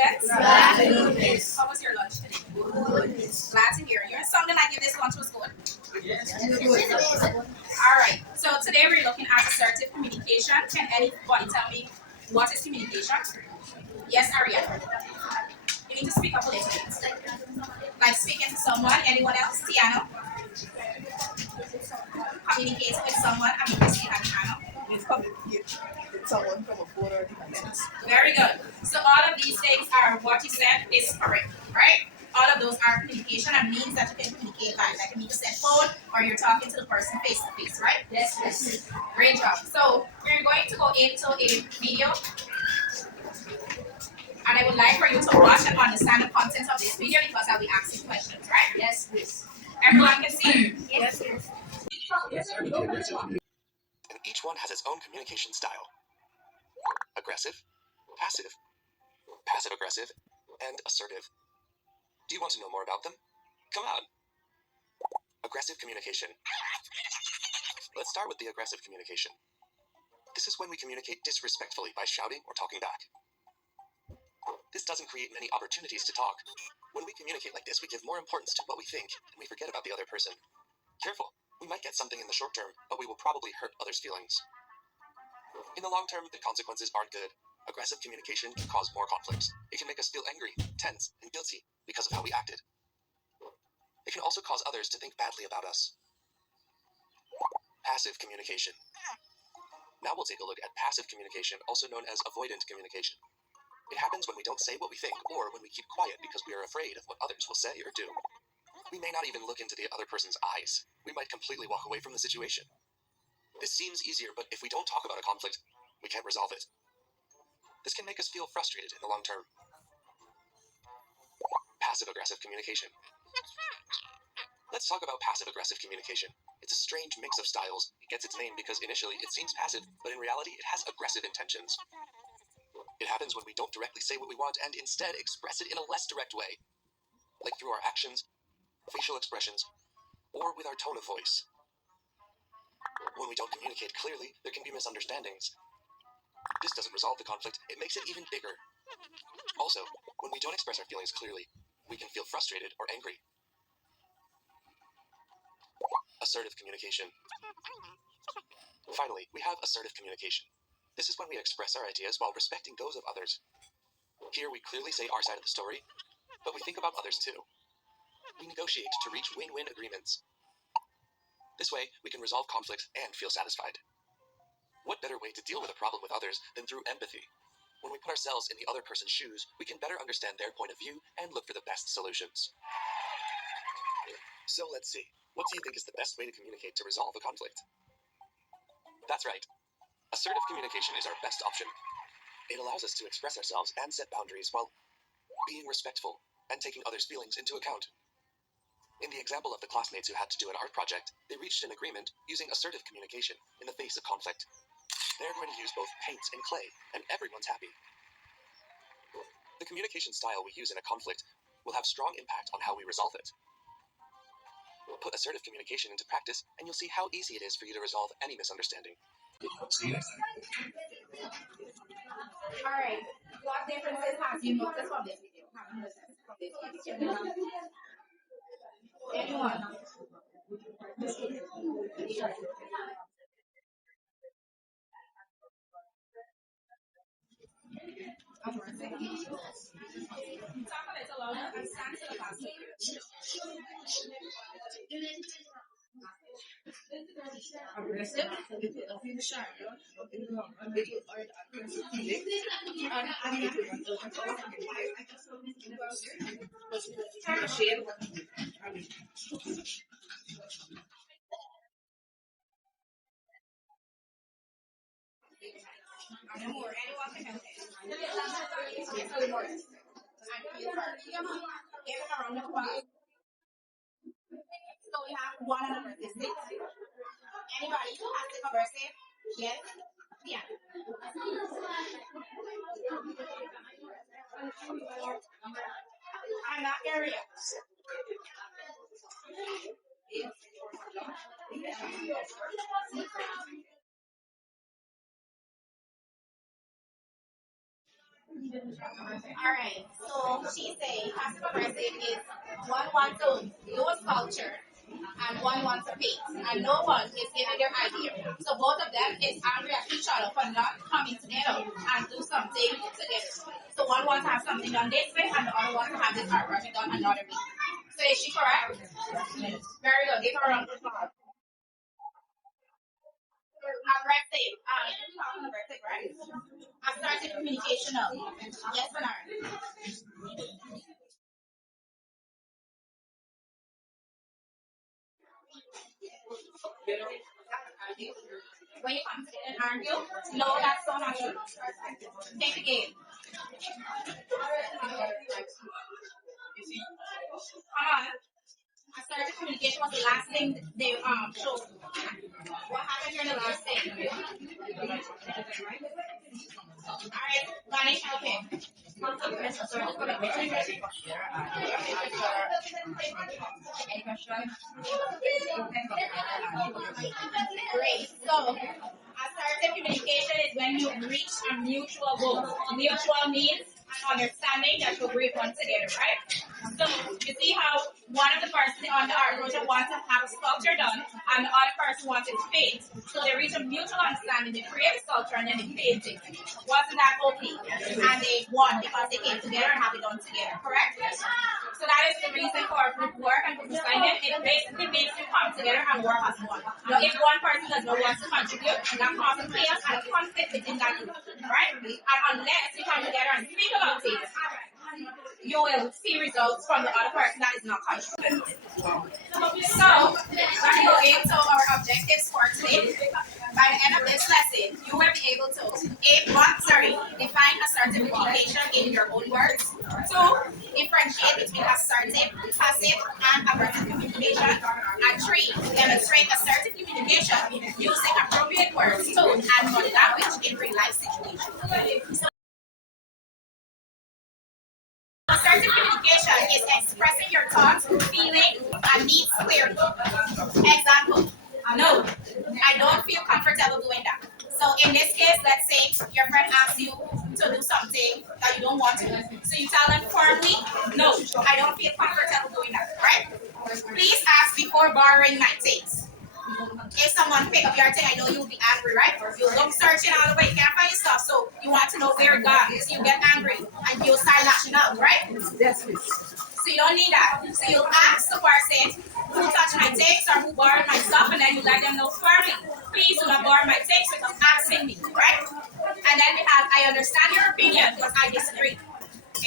students? Glad to do this. How was your lunch today? Good. Glad to hear. You're sounding like if this lunch was good. Yes. All right. So today we're looking at assertive communication. Can anybody tell me what is communication? Yes, Ariel. You need to speak up a little bit. Like speaking to someone. Anyone else? Tiano. Communicating with someone. I'm going to say that, Tiano. Communicate with someone from a phone or device. Very good. So all of these things are what you said is correct, right? All of those are communication and means that you can communicate by. Like you need to send phone or you're talking to the person face to face, right? Yes. Great job. So we're going to go into a video and I would like for you to watch and understand the content of this video because I'll be asking questions, right? Yes, please. Everyone can see? Yes. And each one has its own communication style. Aggressive, passive, passive-aggressive, and assertive. Do you want to know more about them? Come on. Aggressive communication. Let's start with the aggressive communication. This is when we communicate disrespectfully by shouting or talking back. This doesn't create many opportunities to talk. When we communicate like this, we give more importance to what we think, and we forget about the other person. Careful. We might get something in the short term, but we will probably hurt others' feelings. In the long term, the consequences aren't good. Aggressive communication can cause more conflicts. It can make us feel angry, tense, and guilty because of how we acted. It can also cause others to think badly about us. Passive communication. Now we'll take a look at passive communication, also known as avoidant communication. It happens when we don't say what we think, or when we keep quiet because we are afraid of what others will say or do. We may not even look into the other person's eyes. We might completely walk away from the situation. This seems easier, but if we don't talk about a conflict, we can't resolve it. This can make us feel frustrated in the long term. Passive-aggressive communication. Let's talk about passive-aggressive communication. It's a strange mix of styles. It gets its name because initially it seems passive, but in reality it has aggressive intentions. It happens when we don't directly say what we want and instead express it in a less direct way, like through our actions, facial expressions, or with our tone of voice. When we don't communicate clearly, there can be misunderstandings. This doesn't resolve the conflict, it makes it even bigger. Also, when we don't express our feelings clearly, we can feel frustrated or angry. Assertive communication. Finally, we have assertive communication. This is when we express our ideas while respecting those of others. Here we clearly say our side of the story, but we think about others too. We negotiate to reach win-win agreements. This way, we can resolve conflicts and feel satisfied. What better way to deal with a problem with others than through empathy? When we put ourselves in the other person's shoes, we can better understand their point of view and look for the best solutions. So let's see. What do you think is the best way to communicate to resolve a conflict? That's right. Assertive communication is our best option. It allows us to express ourselves and set boundaries while being respectful and taking others' feelings into account. In the example of the classmates who had to do an art project, they reached an agreement using assertive communication in the face of conflict. They're going to use both paints and clay, and everyone's happy. The communication style we use in a conflict will have strong impact on how we resolve it. Put assertive communication into practice, and you'll see how easy it is for you to resolve any misunderstanding. Alright. What differences have you noticed from this video? Have you noticed from this video? Anyone? Talk a little louder and stand to the past. Aggressive. Share. No more. Anyone can help. Yes, of course. Give it a round of applause. So we have one another. Anybody passive aggressive? Yes. Yeah. I'm not area. Alright, so she say passive aggressive is one wants to do a sculpture and one wants to paint, and no one is giving their idea. So both of them is angry at each other for not coming together and do something together. So one wants to have something done this way and the other wants to have this art project done another way. So is she correct? Very good. Give her a round of applause. Aggressive. You're talking aggressive, right? Assertive communication of. Yes, Bernard. When you come to and argue, no, that's so not true. Take the game. Come on. Assertive communication was the last thing they showed. What happened during the last thing? Alright, Ganesh, help him. Great. So, assertive communication is when you reach a mutual goal. Mutual means an understanding that you agree upon together, right? So, you see how one of the person on the art project wants to have a sculpture done, and the other person wants it to paint. So they reach a mutual understanding, they create a sculpture, and then they paint it. Wasn't that okay? And they won because they came together and have it done together, correct? So that is the reason for group work and group assignment. It basically makes you come together and work as one. Now, if one person does not want to contribute, that causes chaos and conflict within that group, right? And unless you come together and speak about it, you will see results from the other person that is not contributing. So, let's go into our objectives for today. By the end of this lesson, you will be able to define assertive communication in your own words. Two, differentiate between assertive, passive, and aggressive communication. And three, demonstrate assertive communication using appropriate words, tone, and body language in real life situations. So, assertive communication is expressing your thoughts, feelings, and needs clearly. Example, no, I don't feel comfortable doing that. So in this case, let's say your friend asks you to do something that you don't want to. So you tell them firmly, no, I don't feel comfortable doing that, right? Please ask before borrowing my things. If someone pick up your thing, I know you'll be angry, right? You look searching all the way, you can't find your stuff, so you want to know where it gone. So you get angry and you'll start lashing out, right? So you don't need that. So you ask the person who touched my things or who borrowed my stuff, and then you let them know firmly, please do not borrow my things without asking me, right? And then we have, I understand your opinion, but I disagree.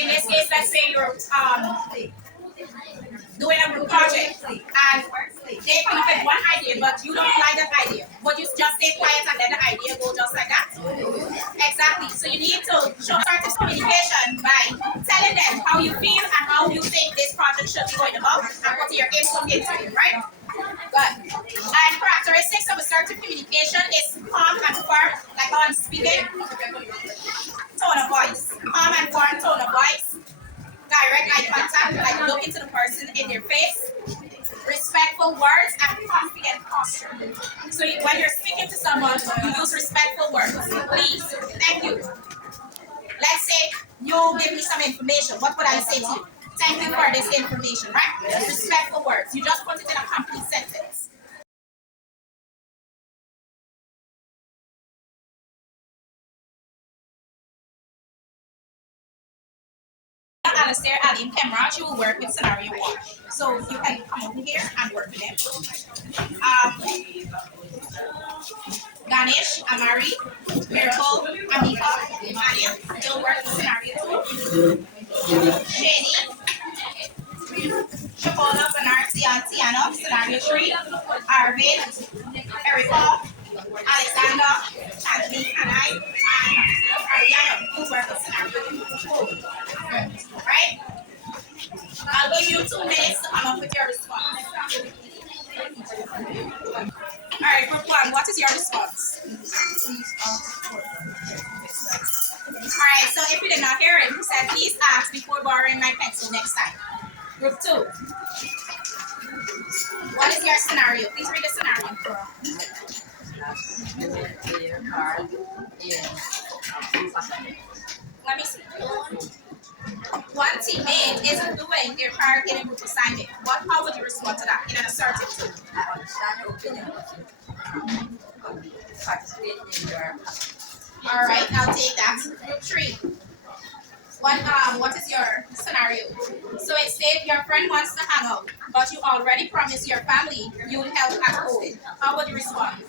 In this case, let's say you're doing a group project and they come up with one idea, but you don't like that idea. But you just stay quiet and let the idea go just like that. Exactly. So you need to show assertive communication by telling them how you feel and how you think this project should be going about and put your input into it, right? Good. And characteristics of assertive communication is calm and firm, like how I'm speaking. Tone of voice. Calm and firm tone of voice. Direct eye contact, like look into the person in their face. Respectful words and confident posture. So when you're speaking to someone, you use respectful words. Please, thank you. Let's say you give me some information. What would I say to you? Thank you for this information, right? Respectful words. You just put it in a complete sentence. Alistair, Ali, and Kemraj, you will work with scenario one. So you can come over here and work with them. Ganesh, Amari, Miracle, Amika, Anya, they'll work with scenario two. Shani, Shakola, Bernard, Tiana, scenario three. Arvin, Erica, Alexander, Chandni, and Ariana, who work with scenario two. Right? I'll give you 2 minutes to come up with your response. Alright, group one, what is your response? Alright, so if you did not hear it, you said please ask before borrowing my pencil next time. Group two. What is your scenario? Please read the scenario. Let me see. One teammate isn't doing their part in a group assignment. How would you respond to that in an assertive tone? I understand your opinion, participate in your All right, I'll take that. Group 3. What is your scenario? So it's if your friend wants to hang out, but you already promised your family you would help at home. How would you respond?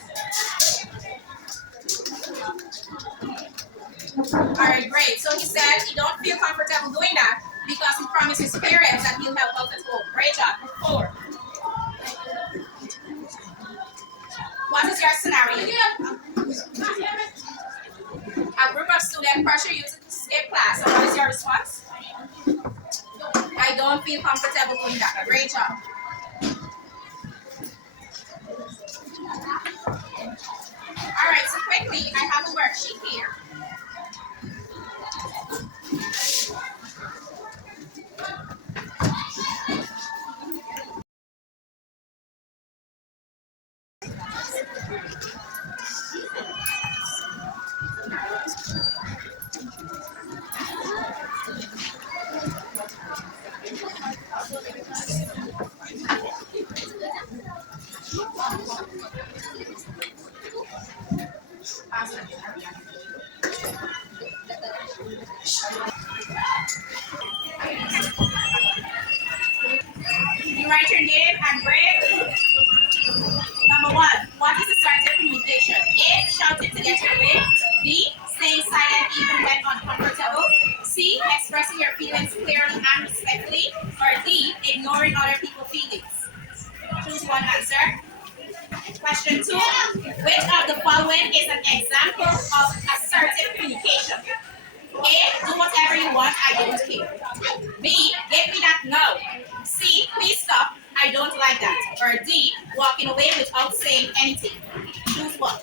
All right, great. So he said he don't feel comfortable doing that because he promised his parents that he'll help out at home. Great job. 4. What is your scenario? A group of students pressure you to skip class. So what is your response? I don't feel comfortable doing that. Great job. All right, so quickly, I have a worksheet here. You write your name and grade. Number 1, what is assertive communication? A, shouting to get your way. B, staying silent even when uncomfortable. C, expressing your feelings clearly and respectfully. Or D, ignoring other people's feelings. Choose one answer. Question 2, which of the following is an example of assertive communication? A, do whatever you want, I don't care. B, give me that no. C, please stop, I don't like that. Or D, walking away without saying anything. Choose one.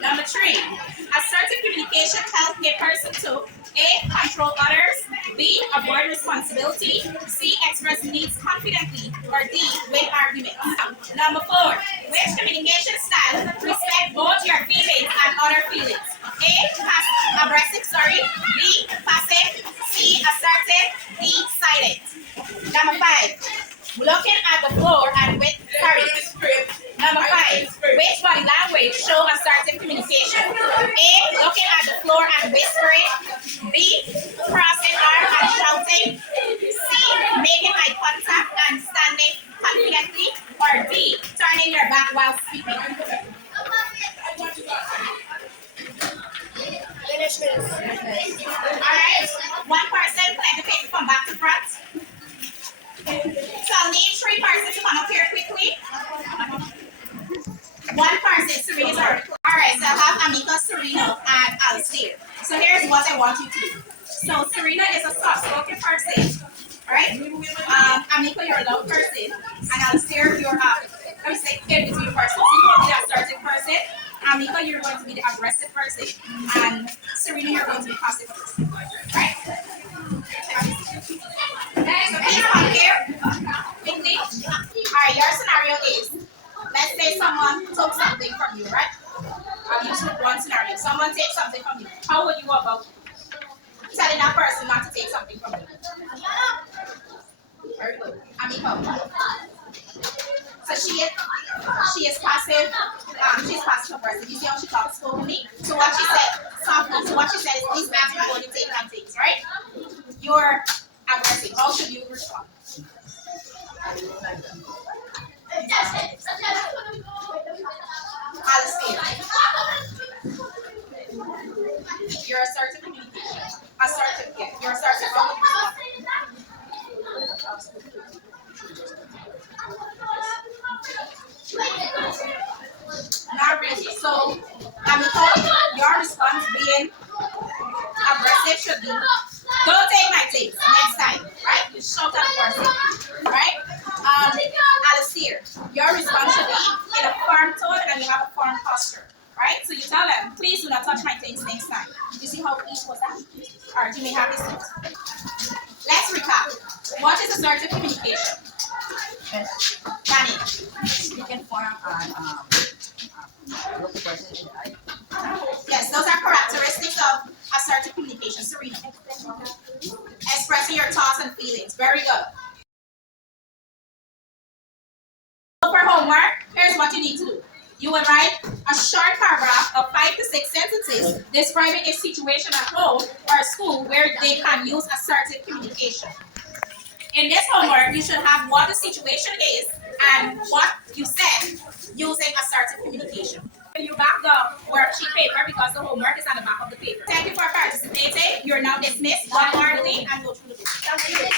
Number 3, assertive communication helps a person to A, control others. B, avoid responsibility. C, express needs confidently. Or D, win arguments. Number 4, which communication style respect both your feelings and other feelings? A, aggressive, B, passive. C, assertive. D, silent. Number 5, looking at the floor and Number 5, which body language show assertive communication? A, looking at the floor and whispering. B, crossing arms and shouting. C, making eye contact and standing confidently. Or D, turning your back while speaking. Alright, one person collect the paper from back to front. So I'll need 3 persons to come up here quickly. One person, Serena. Alright, so I'll have Amika, Serena, and Alistair. So here's what I want you to do. So Serena is a soft-spoken person. Alright? Amika, you're a loud person. And Alistair, you're let me say in-between person. So you want to be the assertive person. Amika, you're going to be the aggressive person. And Serena, you're going to be the passive person. Right? So please come here. Quickly. Alright, your scenario is, let's say someone took something from you, right? I'll use one scenario. Someone takes something from you. How would you go about telling that person not to take something from you? Very good. Amika. So she is passive. She's passive aggressive. You see how she talks to me? So what she said, softly. So what she said is, please ask before you take them things, right? You're aggressive. How should you respond? Alistair. You're assertive communication. Assertive, yeah. You're assertive. How would you respond? Not really. So, Amika, your response being aggressive should be, don't take my things next time, right? You shout at the person, right? Alistair, your response should be in a firm tone and you have a firm posture, right? So you tell them, please do not touch my things next time. You see how easy was that? All right, you may have this seat. Let's recap. What is assertive communication? Danny. speaking form and look the person in the eye. Yes, those are characteristics of assertive communication. Serena. thoughts and feelings. Very good. So for homework, here's what you need to do. You will write a short paragraph of 5 to 6 sentences describing a situation at home or at school where they can use assertive communication. In this homework, you should have what the situation is and what you said using assertive communication. You back the worksheet paper because the homework is on the back of the paper. Thank you for participating. You're now dismissed. One more week and go through the book.